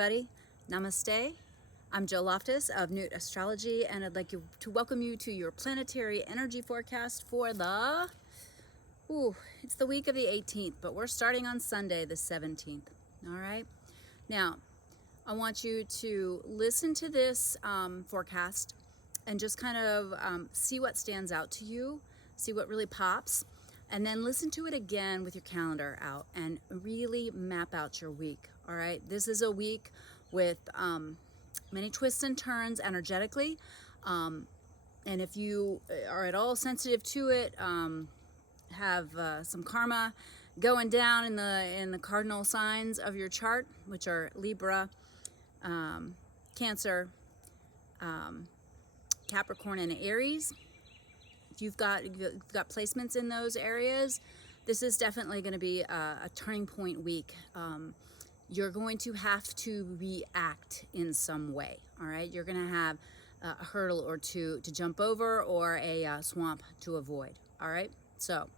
everybody. Namaste. I'm Jill Loftus of Newt Astrology, and I'd like to welcome you to your Planetary Energy Forecast for it's the week of the 18th, but we're starting on Sunday, the 17th. All right. Now, I want you to listen to this forecast and just kind of see what stands out to you, see what really pops, and then listen to it again with your calendar out and really map out your week. All right. This is a week with many twists and turns energetically. And if you are at all sensitive to it, have some karma going down in the cardinal signs of your chart, which are Libra, Cancer, Capricorn, and Aries. If you've got placements in those areas, this is definitely going to be a turning point week. You're going to have to react in some way. All right, you're going to have a hurdle or two to jump over, or a swamp to avoid. All right, so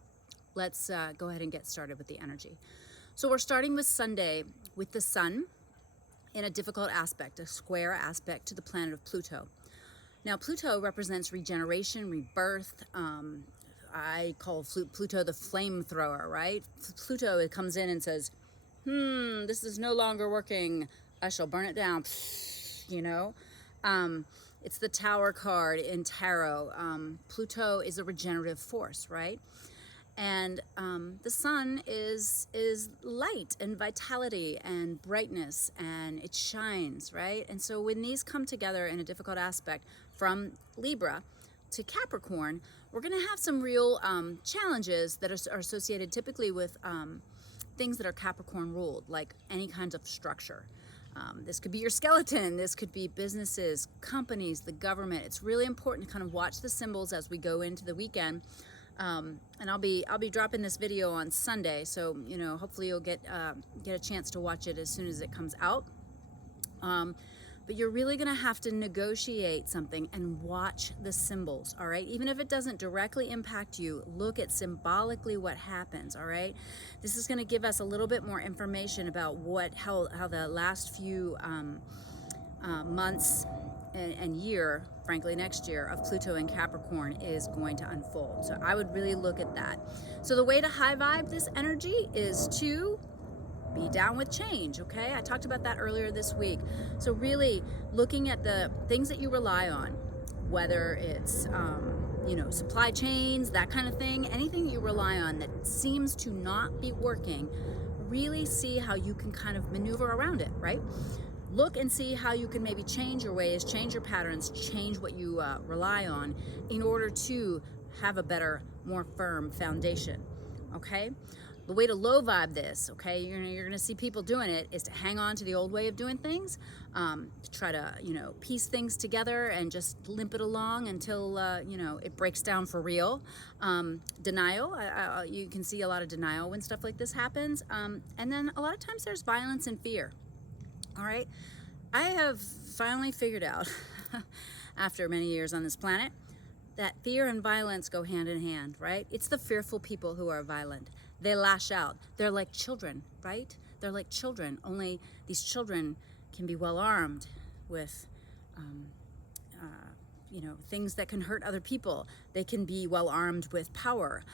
let's go ahead and get started with the energy. So we're starting with Sunday with the sun in a difficult aspect, a square aspect to the planet of Pluto. Now, Pluto represents regeneration, rebirth. I call Pluto the flamethrower, right? Pluto, it comes in and says, this is no longer working. I shall burn it down, you know? It's the Tower card in tarot. Pluto is a regenerative force, right? And the sun is light and vitality and brightness, and it shines, right? And so when these come together in a difficult aspect from Libra to Capricorn, we're going to have some real challenges that are associated typically with things that are Capricorn ruled, like any kinds of structure. This could be your skeleton. This could be businesses, companies, the government. It's really important to kind of watch the symbols as we go into the weekend. And I'll be dropping this video on Sunday, so hopefully you'll get a chance to watch it as soon as it comes out. But you're really going to have to negotiate something and watch the symbols, all right? Even if it doesn't directly impact you, look at symbolically what happens, all right? This is going to give us a little bit more information about how the last few months and year, frankly next year, of Pluto and Capricorn is going to unfold. So I would really look at that. So the way to high vibe this energy is to be down with change, okay? I talked about that earlier this week. So really looking at the things that you rely on, whether it's supply chains, that kind of thing, anything you rely on that seems to not be working, really see how you can kind of maneuver around it, right? Look and see how you can maybe change your ways, change your patterns, change what you rely on in order to have a better, more firm foundation, okay? The way to low vibe this, okay, you're gonna see people doing it, is to hang on to the old way of doing things, to try to, piece things together and just limp it along until, it breaks down for real. Denial, you can see a lot of denial when stuff like this happens. And then a lot of times there's violence and fear. All right, I have finally figured out, after many years on this planet, that fear and violence go hand in hand, right? It's the fearful people who are violent. They lash out. They're like children, right? They're like children, only these children can be well armed with, things that can hurt other people. They can be well armed with power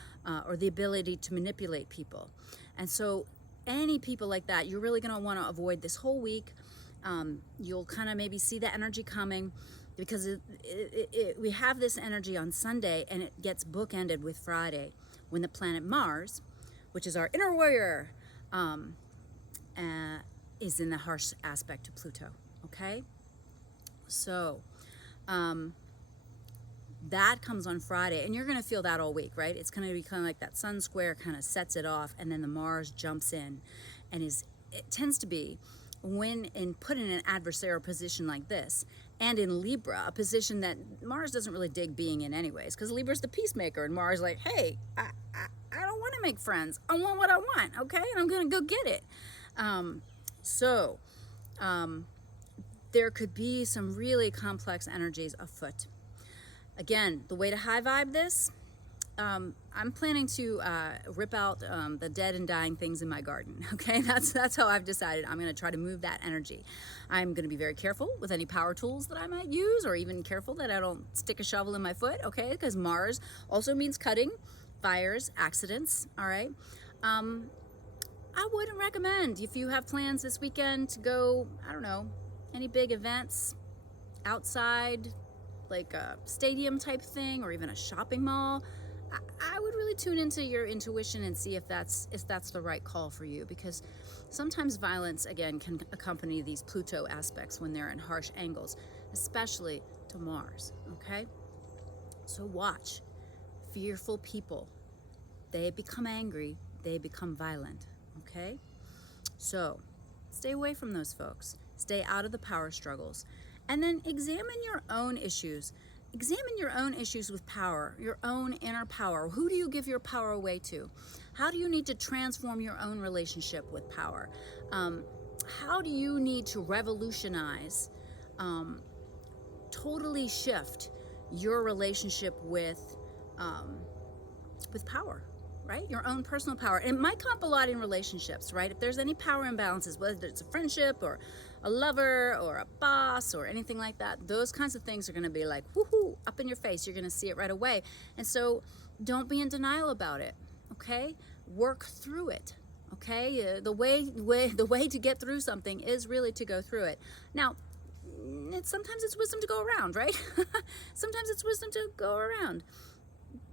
or the ability to manipulate people. And so any people like that, you're really going to want to avoid this whole week. You'll kind of maybe see the energy coming, because we have this energy on Sunday, and it gets bookended with Friday, when the planet Mars, which is our inner warrior, is in the harsh aspect to Pluto, okay? So that comes on Friday, and you're going to feel that all week, right? It's going to be kind of like that sun square kind of sets it off, and then the Mars jumps in, and it tends to be when put in an adversarial position like this, and in Libra, a position that Mars doesn't really dig being in anyways, because Libra's the peacemaker, and Mars is like, hey, I don't want to make friends. I want what I want, okay? And I'm going to go get it. There could be some really complex energies afoot. Again, the way to high vibe this, I'm planning to rip out the dead and dying things in my garden. Okay, that's how I've decided I'm going to try to move that energy. I'm going to be very careful with any power tools that I might use, or even careful that I don't stick a shovel in my foot. Okay, because Mars also means cutting, fires, accidents. All right. I wouldn't recommend, if you have plans this weekend to go, I don't know, any big events outside, like a stadium type thing, or even a shopping mall. I would really tune into your intuition and see if that's the right call for you, because sometimes violence, again, can accompany these Pluto aspects when they're in harsh angles, especially to Mars. Okay, so watch. Fearful people, they become angry, they become violent. Okay, so stay away from those folks, stay out of the power struggles, and then examine your own issues. Examine your own issues with power, your own inner power. Who do you give your power away to? How do you need to transform your own relationship with power? How do you need to revolutionize, totally shift your relationship with power, right? Your own personal power. And it might come up a lot in relationships, right? If there's any power imbalances, whether it's a friendship or a lover or a boss or anything like that, those kinds of things are going to be like, woohoo, up in your face. You're going to see it right away. And so don't be in denial about it, okay? Work through it, okay? The way to get through something is really to go through it. Now, sometimes it's wisdom to go around, right? Sometimes it's wisdom to go around.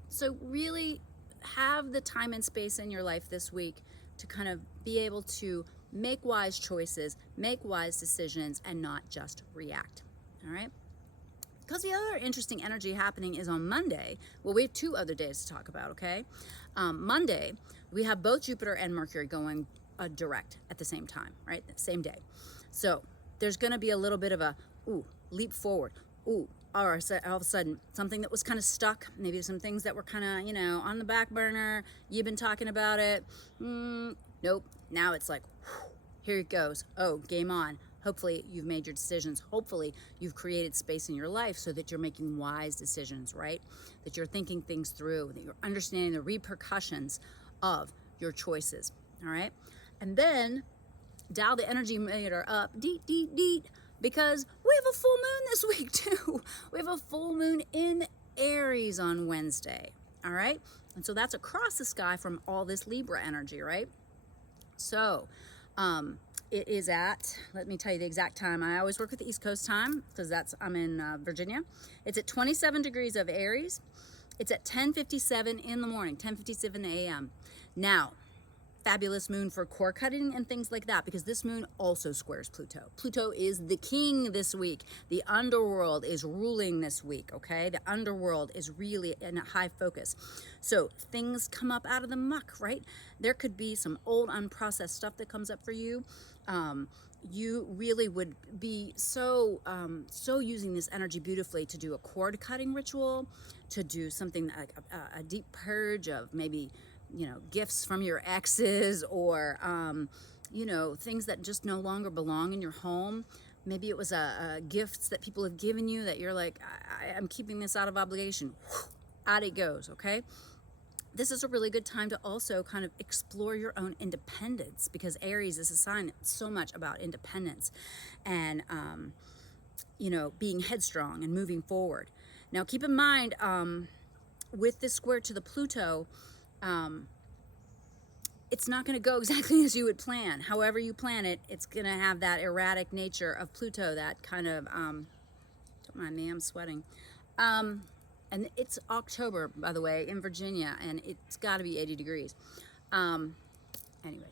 So really have the time and space in your life this week to kind of be able to make wise choices, make wise decisions, and not just react. All right? Because the other interesting energy happening is on Monday. Well, we have 2 other days to talk about, okay? Monday, we have both Jupiter and Mercury going direct at the same time, right? Same day. So there's going to be a little bit of a, leap forward. All of a sudden, something that was kind of stuck, maybe some things that were kind of, on the back burner, you've been talking about it. Nope. Now it's like, here it goes. Oh, game on. Hopefully you've made your decisions. Hopefully you've created space in your life so that you're making wise decisions, right? That you're thinking things through, that you're understanding the repercussions of your choices, all right? And then dial the energy meter up, deet, because we have a full moon this week too. We have a full moon in Aries on Wednesday, all right? And so that's across the sky from all this Libra energy, right? So it is at, let me tell you the exact time. I always work with the East Coast time because I'm in Virginia. It's at 27 degrees of Aries. It's at 10:57 in the morning, 10:57 a.m. Now, fabulous moon for core cutting and things like that, because this moon also squares Pluto. Pluto is the king this week. The underworld is ruling this week, okay? The underworld is really in a high focus. So things come up out of the muck, right? There could be some old unprocessed stuff that comes up for you. You really would be so using this energy beautifully to do a cord cutting ritual, to do something like a deep purge of maybe gifts from your exes, or things that just no longer belong in your home. Maybe it was gifts that people have given you that you're like, I'm keeping this out of obligation. Out it goes, okay? This is a really good time to also kind of explore your own independence, because Aries is a sign so much about independence and being headstrong and moving forward. Now keep in mind, with this square to the Pluto, it's not going to go exactly as you would plan. However you plan it, it's going to have that erratic nature of Pluto, that kind of, don't mind me, I'm sweating. And it's October, by the way, in Virginia, and it's got to be 80 degrees. Anyway,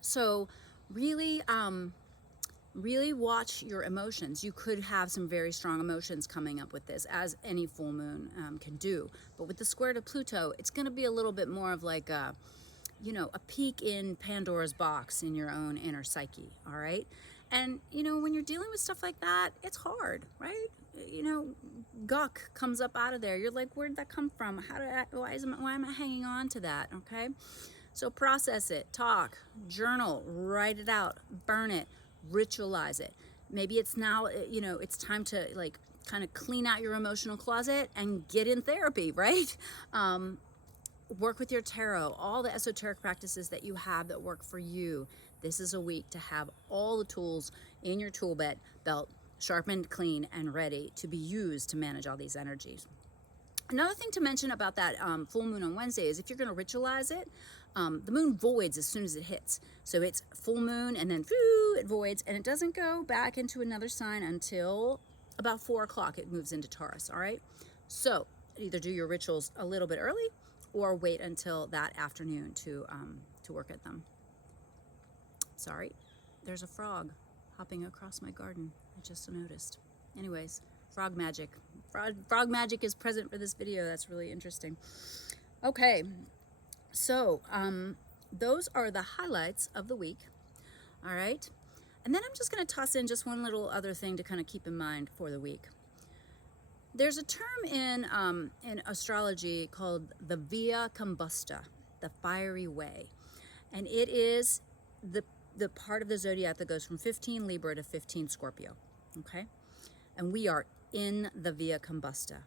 so really watch your emotions. You could have some very strong emotions coming up with this, as any full moon can do. But with the square to Pluto, it's going to be a little bit more of like a peek in Pandora's box in your own inner psyche, all right? And, when you're dealing with stuff like that, it's hard, right? Gawk comes up out of there. You're like, where did that come from? Why am I hanging on to that, okay? So process it, talk, journal, write it out, burn it, ritualize it. Maybe it's now, it's time to kind of clean out your emotional closet and get in therapy, right? work with your tarot, all the esoteric practices that you have that work for you. This is a week to have all the tools in your tool belt sharpened, clean, and ready to be used to manage all these energies. Another thing to mention about that full moon on Wednesday is if you're going to ritualize it, the moon voids as soon as it hits. So it's full moon and then it voids, and it doesn't go back into another sign until about 4 o'clock. It moves into Taurus, all right? So either do your rituals a little bit early or wait until that afternoon to work at them. Sorry, there's a frog hopping across my garden. I just noticed. Anyways, frog magic. Frog magic is present for this video. That's really interesting. Okay, so those are the highlights of the week. All right, and then I'm just going to toss in just one little other thing to kind of keep in mind for the week. There's a term in astrology called the via combusta, the fiery way, and it is the part of the zodiac that goes from 15 Libra to 15 Scorpio. Okay, and we are in the via combusta.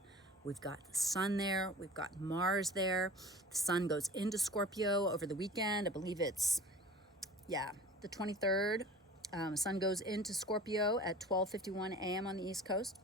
We've got the sun there, we've got Mars there. The sun goes into Scorpio over the weekend. I believe it's, the 23rd. Sun goes into Scorpio at 12:51 a.m. on the East Coast.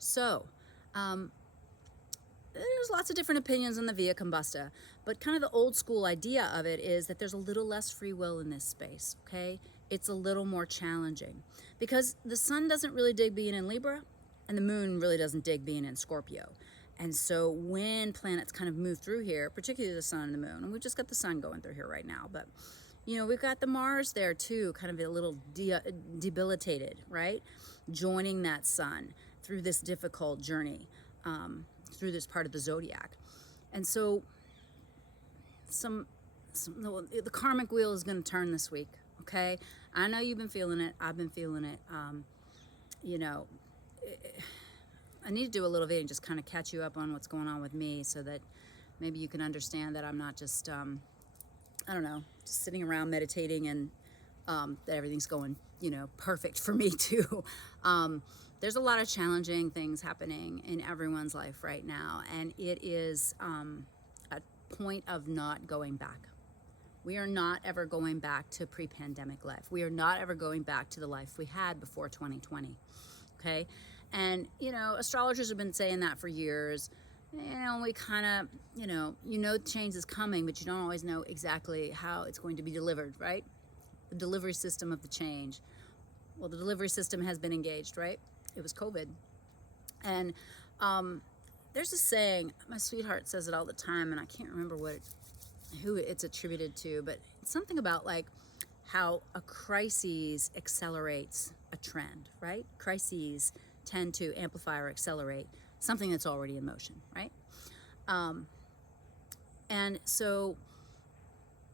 So, there's lots of different opinions on the via combusta, but kind of the old school idea of it is that there's a little less free will in this space, okay? It's a little more challenging because the sun doesn't really dig being in Libra and the moon really doesn't dig being in Scorpio. And so when planets kind of move through here, particularly the sun and the moon, and we've just got the sun going through here right now, but we've got the Mars there too, kind of a little debilitated, right? Joining that sun through this difficult journey, through this part of the zodiac. And so the karmic wheel is going to turn this week, okay? I know you've been feeling it. I've been feeling it. I need to do a little video and just kind of catch you up on what's going on with me so that maybe you can understand that I'm not just, just sitting around meditating and that everything's going, perfect for me too. There's a lot of challenging things happening in everyone's life right now, and it is a point of not going back. We are not ever going back to pre-pandemic life. We are not ever going back to the life we had before 2020, okay? And, astrologers have been saying that for years. We kind of, change is coming, but you don't always know exactly how it's going to be delivered, right? The delivery system of the change. Well, the delivery system has been engaged, right? It was COVID. And there's a saying, my sweetheart says it all the time, and I can't remember who it's attributed to, but it's something about like how a crisis accelerates a trend, right? Crises tend to amplify or accelerate something that's already in motion, right? And so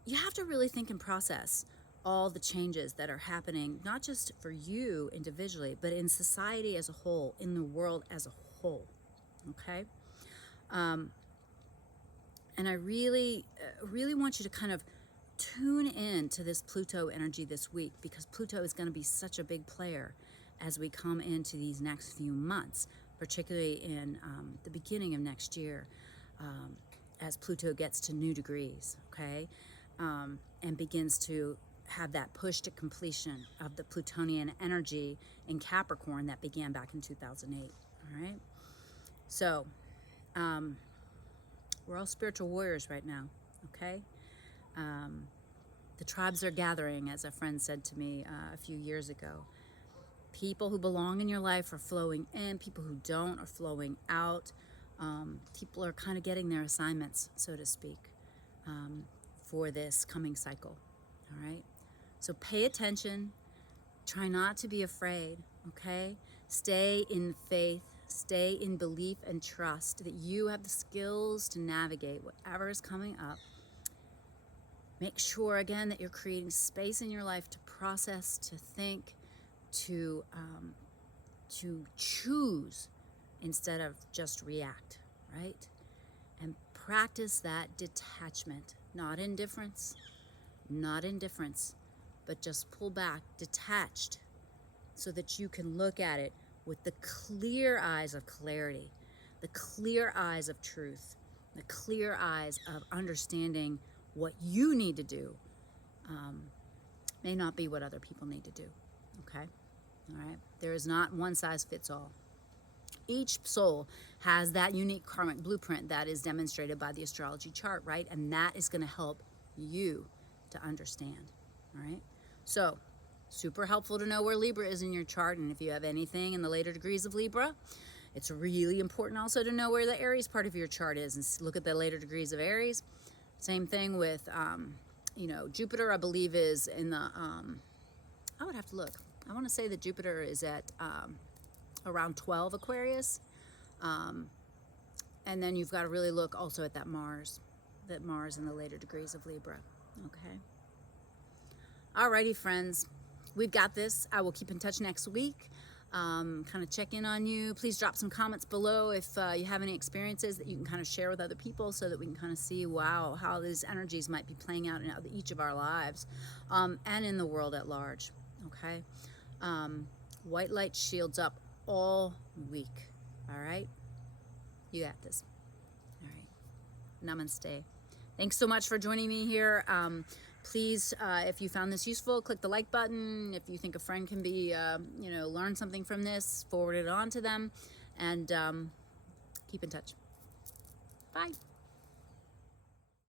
you have to really think and process all the changes that are happening, not just for you individually, but in society as a whole, in the world as a whole, okay? And I really, really want you to kind of tune in to this Pluto energy this week, because Pluto is going to be such a big player as we come into these next few months, particularly in the beginning of next year, as Pluto gets to new degrees, okay? And begins to have that push to completion of the Plutonian energy in Capricorn that began back in 2008, all right? So, we're all spiritual warriors right now, okay? The tribes are gathering, as a friend said to me a few years ago. People who belong in your life are flowing in, people who don't are flowing out. People are kind of getting their assignments, so to speak, for this coming cycle, all right? So pay attention, try not to be afraid, okay? Stay in faith, stay in belief and trust that you have the skills to navigate whatever is coming up. Make sure, again, that you're creating space in your life to process, to think, to choose instead of just react, right? And practice that detachment, not indifference, but just pull back, detached, so that you can look at it with the clear eyes of clarity, the clear eyes of truth, the clear eyes of understanding what you need to do may not be what other people need to do. Okay? All right? There is not one size fits all. Each soul has that unique karmic blueprint that is demonstrated by the astrology chart, right? And that is going to help you to understand. All right? So, super helpful to know where Libra is in your chart, and if you have anything in the later degrees of Libra, it's really important also to know where the Aries part of your chart is and look at the later degrees of Aries. Same thing with, you know, Jupiter, I believe, is in the, I would have to look. I want to say that Jupiter is at around 12 Aquarius. And then you've got to really look also at that Mars in the later degrees of Libra. Okay. Alrighty, friends. We've got this. I will keep in touch next week. Kind of check in on you. Please drop some comments below if you have any experiences that you can kind of share with other people so that we can kind of see, wow, how these energies might be playing out in each of our lives and in the world at large. Okay? White light shields up all week. All right? You got this. All right. Namaste. Thanks so much for joining me here. Please, if you found this useful, click the like button. If you think a friend can be, you know, learn something from this, forward it on to them, and keep in touch. Bye.